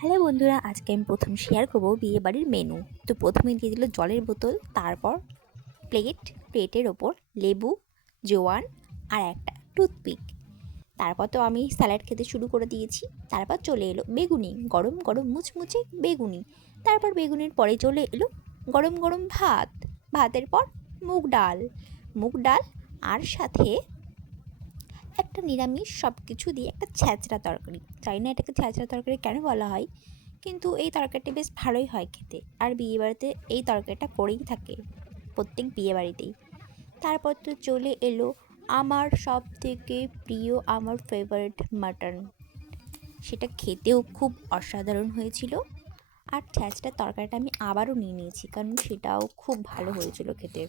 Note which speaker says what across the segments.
Speaker 1: Hello বন্ধুরা, আজকে আমি প্রথম শেয়ার করব বিয়ে বাড়ির মেনু তো প্রথমে দিয়ে দিল জলের বোতল, তারপর প্লেট প্লেটের ওপর লেবু, জোয়ান আর একটা টুথপিক তারপর তো আমি স্যালাড খেতে শুরু করে দিয়েছি। তারপর চলে এলো বেগুনি, গরম গরম মুচমুচে বেগুনি। তারপর বেগুনের পরে চলে এলো গরম গরম ভাত, ভাতের পর মুগ ডাল। মুগ ডাল আর সাথে একটা নিরামিষ সব কিছু দিয়ে একটা ছ্যাঁচড়া তরকারি। জানি না এটাকে ছ্যাঁচড়া তরকারি কেন বলা হয়, কিন্তু এই তরকারিটি বেশ ভালোই হয় খেতে। আর বিয়েবাড়িতে এই তরকারিটা করেই থাকে প্রত্যেক বিয়েবাড়িতেই। তারপর তো চলে এলো আমার সব থেকে প্রিয়, আমার ফেভারিট মাটন সেটা খেতেও খুব অসাধারণ হয়েছিল। আর ছ্যাঁচড়া তরকারিটা আমি আবারও নিয়ে নিয়েছি, কারণ সেটাও খুব ভালো হয়েছিল খেতে।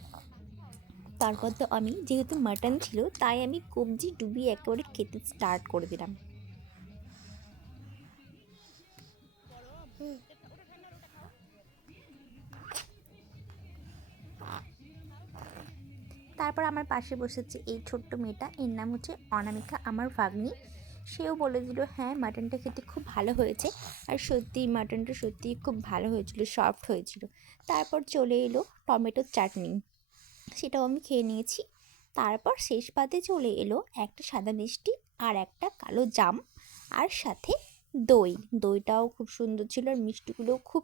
Speaker 1: তারপর তো আমি, যেহেতু মাটন ছিল, তাই আমি কবজি ডুবিয়ে একেবারে খেতে স্টার্ট করে দিলাম। তারপর আমার পাশে বসেছে এই ছোট্ট মেয়েটা, এর নাম হচ্ছে অনামিকা, আমার ভাগ্নি। সেও বলে দিল হ্যাঁ মাটনটা খেতে খুব ভালো হয়েছে, আর সত্যি মাটনটা সত্যি খুব ভালো হয়েছিল সফট হয়েছিল। তারপর চলে এলো টমেটোর চাটনি। সেটাও আমি খেয়ে নিয়েছি। তারপর শেষ পাতে চলে এলো একটা সাদা মিষ্টি আর একটা কালো জাম আর সাথে দই। দইটাও খুব সুন্দর ছিল আর মিষ্টিগুলোও খুব